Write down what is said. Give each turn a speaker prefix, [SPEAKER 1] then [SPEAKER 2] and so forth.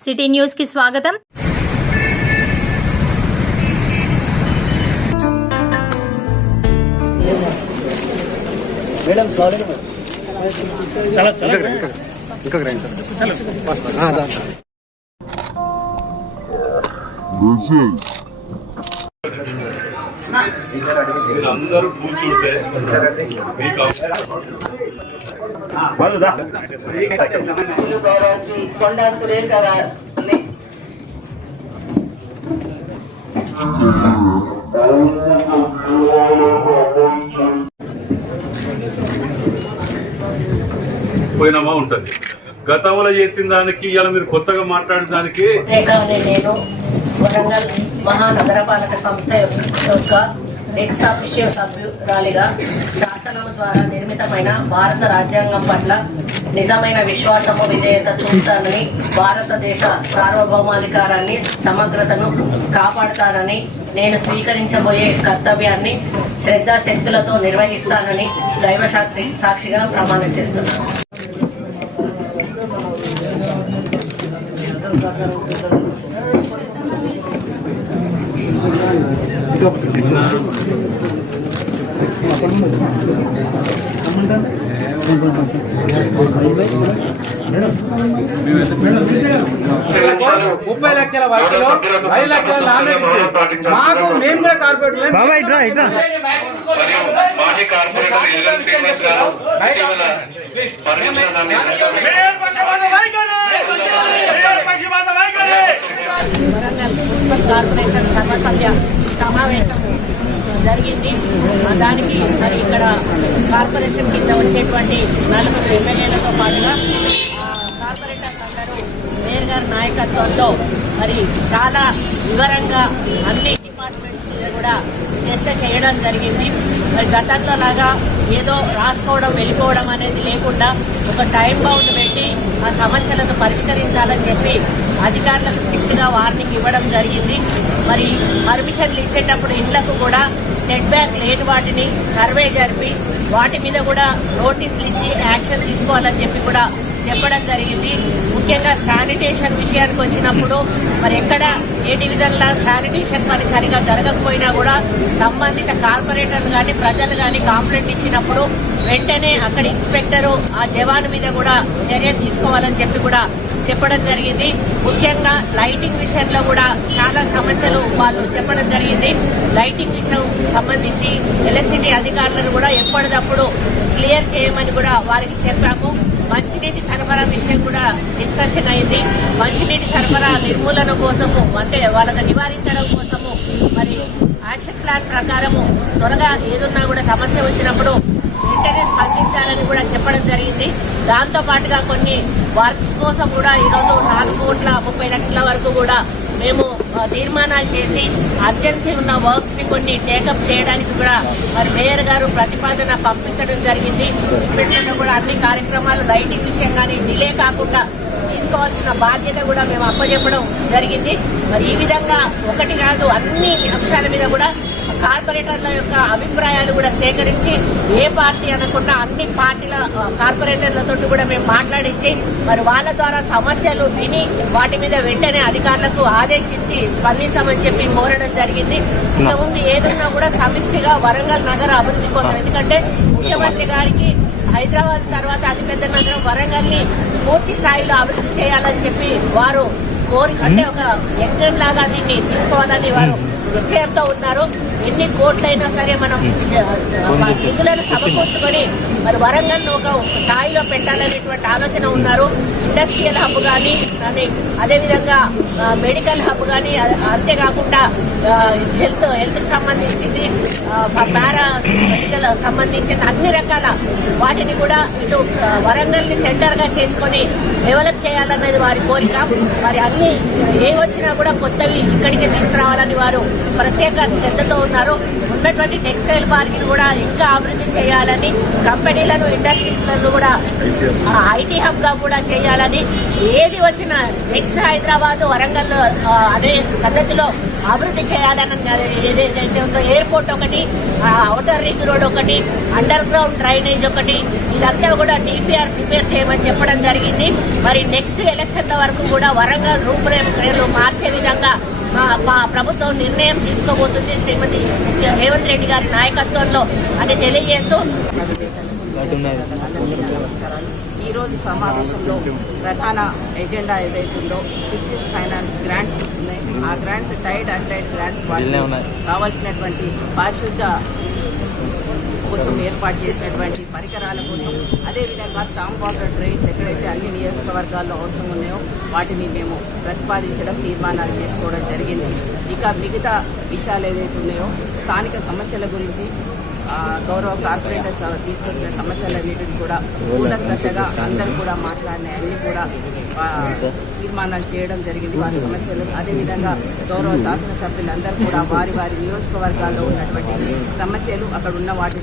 [SPEAKER 1] City న్యూస్కి స్వాగతం.
[SPEAKER 2] చలా చలా.
[SPEAKER 3] ఇంకొక రండి
[SPEAKER 2] అందరూ కూర్చుంటే మీకు
[SPEAKER 4] కొండా సురేఖ గారిని
[SPEAKER 2] పోయినామా ఉంటుంది. గతంలో చేసిన దానికి ఇలా మీరు కొత్తగా మాట్లాడిన దానికి
[SPEAKER 4] నేను వరంగల్ మహానగరపాలక సంస్థ యొక్క ఎక్స్ అఫీషియల్ సభ్యురాలిగా శాసనం ద్వారా నిర్మితమైన భారత రాజ్యాంగం పట్ల నిజమైన విశ్వాసము విధేయత చూపుతానని భారతదేశ సార్వభౌమాధికారాన్ని సమగ్రతను కాపాడతానని నేను స్వీకరించబోయే కర్తవ్యాన్ని శ్రద్ధాశక్తులతో నిర్వహిస్తానని దైవశాక్తి సాక్షిగా ప్రమాణం చేస్తున్నాను.
[SPEAKER 5] ముప్పై లక్షల వడ్డీలో ఐదు లక్షల నామినేట్ ఇచ్చారు మాకు మేము కూడా కార్పొరేట్
[SPEAKER 3] బాబా ఇట్రా ఇట్రా
[SPEAKER 6] మాజీ కార్పొరేటర్ ఎల్ఎన్ శ్రీనివాస్ గారు ఇటీవల మరణించిన దాన్ని
[SPEAKER 4] వరంగల్ మున్సిపల్ కార్పొరేషన్ సర్వసభ్య సమావేశం జరిగింది. దానికి మరి ఇక్కడ కార్పొరేషన్ కింద వచ్చేటువంటి నలుగురు ఎమ్మెల్యేలతో పాటుగా కార్పొరేటర్స్ అందరూ మేయర్ గారి నాయకత్వంలో మరి చాలా వివరంగా అన్ని డిపార్ట్మెంట్స్ మీద కూడా చర్చ చేయడం జరిగింది. మరి గతంలో లాగా ఏదో రాసుకోవడం వెళ్ళిపోవడం అనేది లేకుండా ఒక టైం బౌండ్ పెట్టి ఆ సమస్యలను పరిష్కరించాలని చెప్పి అధికారులకు స్ట్రిక్ట్గా వార్నింగ్ ఇవ్వడం జరిగింది. మరి పర్మిషన్లు ఇచ్చేటప్పుడు ఇళ్ళకు కూడా సెట్ బ్యాక్ లేని వాటిని సర్వే జరిపి వాటి మీద కూడా నోటీసులు ఇచ్చి యాక్షన్ తీసుకోవాలని చెప్పి కూడా చెప్పడం జరిగింది. ముఖ్యంగా శానిటేషన్ విషయానికి వచ్చినప్పుడు మరి ఎక్కడ ఏ డివిజన్లో శానిటేషన్ పని సరిగా జరగకపోయినా కూడా సంబంధిత కార్పొరేటర్లు కానీ ప్రజలు కానీ కాంప్లైంట్ ఇచ్చినప్పుడు వెంటనే అక్కడ ఇన్స్పెక్టరు ఆ జవాన్ మీద కూడా చర్య తీసుకోవాలని చెప్పి కూడా చెప్పడం జరిగింది. ముఖ్యంగా లైటింగ్ విషయంలో కూడా చాలా సమస్యలు వాళ్ళు చెప్పడం జరిగింది. లైటింగ్ విషయం సంబంధించి ఎలక్ట్రిసిటీ అధికారులను కూడా ఎప్పటికప్పుడు క్లియర్ చేయమని కూడా వారికి చెప్పాము మంచినీటి సరఫరా విషయం కూడా డిస్కషన్ అయింది నీటి సరఫరా నిర్మూలన కోసము అంటే వాళ్ళకి నివారించడం కోసము మరి యాక్షన్ ప్లాన్ ప్రకారము త్వరగా ఏదున్నా కూడా సమస్య వచ్చినప్పుడు వెంటనే స్పందించాలని కూడా చెప్పడం జరిగింది. దాంతో పాటుగా కొన్ని వర్క్స్ కోసం కూడా ఈరోజు నాలుగు కోట్ల ముప్పై లక్షల వరకు కూడా మేము తీర్మానాలు చేసి అర్జెన్సీ ఉన్న వర్క్స్ని కొన్ని టేకప్ చేయడానికి కూడా మరి మేయర్ గారు ప్రతిపాదన పంపించడం జరిగింది. ఇప్పటికైనా కూడా అన్ని కార్యక్రమాలు లైటింగ్ విషయం కానీ డిలే కాకుండా తీసుకోవాల్సిన బాధ్యత కూడా మేము అప్పచెప్పడం జరిగింది. మరి ఈ విధంగా ఒకటి కాదు అన్ని అంశాల మీద కూడా కార్పొరేటర్ల యొక్క అభిప్రాయాలు కూడా సేకరించి ఏ పార్టీ అనకుండా అన్ని పార్టీల కార్పొరేటర్లతో కూడా మేము మాట్లాడించి మరి వాళ్ళ ద్వారా సమస్యలు విని వాటి మీద వెంటనే అధికారులకు ఆదేశించి స్పందించమని చెప్పి కోరడం జరిగింది. ఇంతకుముందు ఏదన్నా కూడా సమిష్టిగా వరంగల్ నగర అభివృద్ధి కోసం ఎందుకంటే ముఖ్యమంత్రి గారికి హైదరాబాద్ తర్వాత అతిపెద్ద నగరం వరంగల్ని పూర్తి స్థాయిలో అభివృద్ధి చేయాలని చెప్పి వారు కోరి అంటే ఒక యజ్ఞం లాగా దీన్ని తీసుకోవాలని వారు నిశ్చయంతో ఉన్నారు. ఎన్ని కోట్లైనా సరే మనం నిధులను సమకూర్చుకొని మరి వరంగల్ ఒక స్థాయిలో పెట్టాలనేటువంటి ఆలోచన ఉన్నారు. ఇండస్ట్రియల్ హబ్ కానీ కానీ అదేవిధంగా మెడికల్ హబ్ కానీ అంతేకాకుండా హెల్త్ హెల్త్కి సంబంధించింది పారా మెడికల్ సంబంధించిన అన్ని రకాల వాటిని కూడా ఇటు వరంగల్ని సెంటర్గా చేసుకొని డెవలప్ చేయాలన్నది వారి కోరిక. మరి అన్ని ఏ వచ్చినా కూడా కొత్తవి ఇక్కడికి తీసుకురావాలని వారు ప్రత్యేక శ్రద్ధతో ఉన్నారు. ఉన్నటువంటి టెక్స్టైల్ పార్క్ కూడా ఇంకా అభివృద్ధి చేయాలని కంపెనీలను ఇండస్ట్రీస్లను కూడా ఐటీ హబ్గా కూడా చేయాలని ఏది వచ్చినా నెక్స్ట్ హైదరాబాద్ వరంగల్ అదే అనే పద్ధతిలో అభివృద్ధి చేయాలని ఏదైతే ఉందో ఎయిర్పోర్ట్ ఒకటి అవుటర్ రింగ్ రోడ్ ఒకటి అండర్ గ్రౌండ్ డ్రైనేజ్ ఒకటి ఇదంతా కూడా డిపిఆర్ ప్రిపేర్ చేయమని చెప్పడం జరిగింది. మరి నెక్స్ట్ ఎలక్షన్ల వరకు కూడా వరంగల్ రూపురేఖలు మార్చే విధంగా మా మా ప్రభుత్వం నిర్ణయం తీసుకోబోతుంది. శ్రీమతి రేవంత్ రెడ్డి గారి నాయకత్వంలో అని తెలియజేస్తూ
[SPEAKER 1] నమస్కారాలు. ఈరోజు సమావేశంలో ప్రధాన ఎజెండా ఏదైతుందో విద్యుత్ ఫైనాన్స్ గ్రాంట్స్ ఉన్నాయి. ఆ grants tied and tied grants కావాల్సినటువంటి పారిశుద్ధ కోసం ఏర్పాటు చేసినటువంటి పరికరాల కోసం అదేవిధంగా స్టాంప్ వాటర్ డ్రైన్స్ ఎక్కడైతే అన్ని నియోజకవర్గాల్లో అవసరం ఉన్నాయో వాటిని మేము ప్రతిపాదించడం తీర్మానాలు చేసుకోవడం జరిగింది. ఇక మిగతా విషయాలు ఏదైతే ఉన్నాయో స్థానిక సమస్యల గురించి గౌరవ కార్పొరేటర్స్ తీసుకొచ్చిన సమస్యలన్నిటిని కూడా కూలంకషగా అందరూ కూడా మాట్లాడిన అన్ని కూడా ఆ, తీర్మానాలు చేయడం జరిగింది. వారి సమస్యలు అదేవిధంగా గౌరవ శాసనసభ్యులందరూ కూడా వారి వారి నియోజకవర్గాల్లో ఉన్నటువంటి సమస్యలు అక్కడ ఉన్న వాటిని